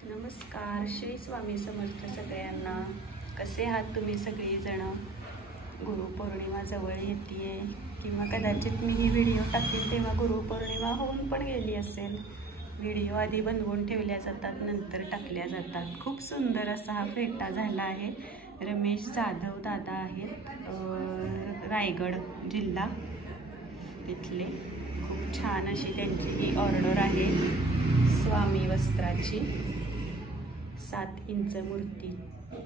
नमस्कार, श्री स्वामी समर्थ सगळ्यांना। कसे आहात तुम्ही सगळेजण? गुरुपौर्णिमा जवळ येते किंवा कदाचित मी ही व्हिडिओ टाकेल तेव्हा गुरुपौर्णिमा होऊन पण गेली असेल। व्हिडिओ आधी बनवून ठेवल्या जातात, नंतर टाकल्या जातात। खूप सुंदर असा हा फेटा झाला आहे। रमेश जाधव दादा आहेत, रायगड जिल्हा तिथले। खूप छान अशी त्यांची ही ऑर्डर आहे स्वामी वस्त्राची। 7 इंच मूर्ती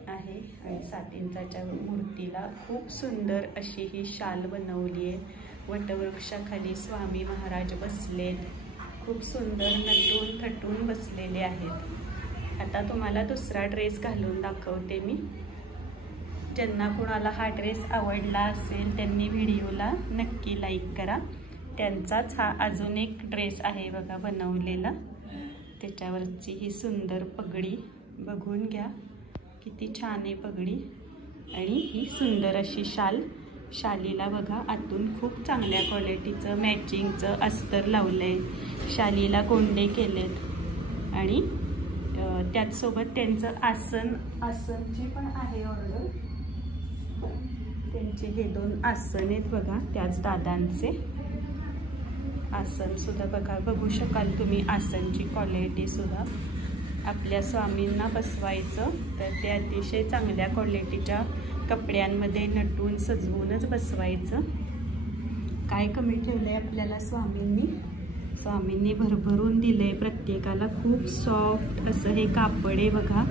आहे आणि 7 इंचाच्या मूर्तीला खूप सुंदर अशी ही शाल बनवली आहे। वटवृक्षाखाली स्वामी महाराज बसलेत, खूप सुंदर नटून थटून बसलेले आहेत। आता तुम्हाला दुसरा ड्रेस घालून दाखवते मी। ज्यांना कुणाला हा ड्रेस आवडला असेल त्यांनी व्हिडिओला नक्की लाईक करा। त्यांचाच हा अजून एक ड्रेस आहे बघा बनवलेला। त्याच्यावरची ही सुंदर पगडी बघून घ्या, किती छान आहे पगडी। आणि ही सुंदर अशी शाल, शालीला बघा आतून खूप चांगल्या क्वालिटीचं मॅचिंगचं अस्तर लावलंय, शालीला गोंडे केलेत आणि त्याचसोबत त्यांचं आसनची पण आहे ऑर्डर। त्यांचे हे 2 आसन आहेत बघा, त्याच दादांचे आसन सुद्धा बघा, बघू शकाल तुम्ही आसनची क्वालिटी सुद्धा। आपल्या स्वामींना बसवायचं तर ते अतिशय चांगल्या क्वालिटीच्या कपड्यांमध्ये नटून सजवूनच बसवायचं। काय कमी ठेवलंय आपल्याला स्वामींनी भरभरून दिलंय प्रत्येकाला। खूप सॉफ्ट असं हे कापड आहे बघा,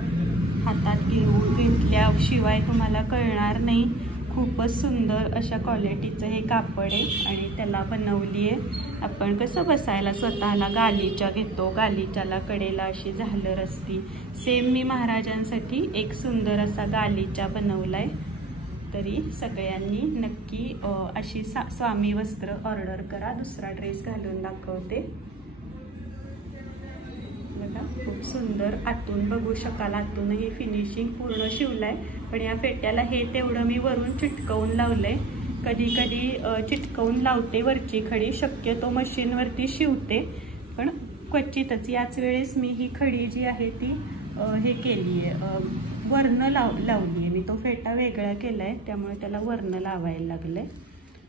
हातात घेतल्याशिवाय तुम्हाला कळणार नाही। खूपच सुंदर अशा क्वालिटीचं हे कापड आहे आणि त्याला बनवली आहे। आपण कसं बसायला स्वतःला गालीच्या घेतो, गालीच्याला कडेला अशी झालर असती, सेम मी महाराजांसाठी एक सुंदर असा गालीचा बनवलाय। तरी सगळ्यांनी नक्की अशी स्वामी वस्त्र ऑर्डर करा। दुसरा ड्रेस घालून दाखवते बघा, खूप सुंदर। आतून बघू शकाल, आतूनही फिनिशिंग पूर्ण शिवलाय, पण या फेट्याला हे तेवढं मी वरून चिटकवून लावलंय। कधी कधी चिटकवून लावते वरची खडी, शक्यतो मशीनवरती शिवते पण क्वचितच। याच वेळेस मी ही खडी जी आहे ती हे केली आहे, वर्ण लावली आहे मी। तो फेटा वेगळा केलाय त्यामुळे त्याला वर्ण लावायला लागलंय।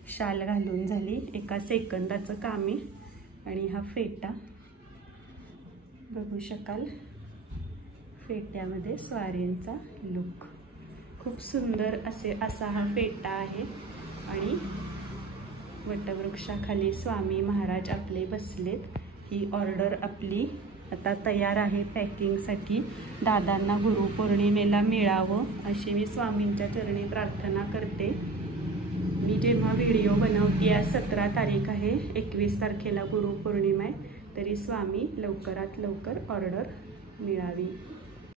शाल घालून झाली, 1 सेकंदाचं काम आहे। आणि हा फेटा बघू शकाल, फेट्यामध्ये स्वारींचा लुक खूप सुंदर असा हा फेटा आहे। आणि वटवृक्षाखाली स्वामी महाराज आपले बसलेत। ही ऑर्डर आपली आता तयार आहे पॅकिंगसाठी। दादांना गुरुपौर्णिमेला मिळावं अशी मी स्वामींच्या चरणी प्रार्थना करते। मी जेव्हा व्हिडिओ बनवते, आज 17 तारीख आहे, 21 तारखेला गुरुपौर्णिमा आहे, तरी स्वामी लवकरात लवकर ऑर्डर मिळावी।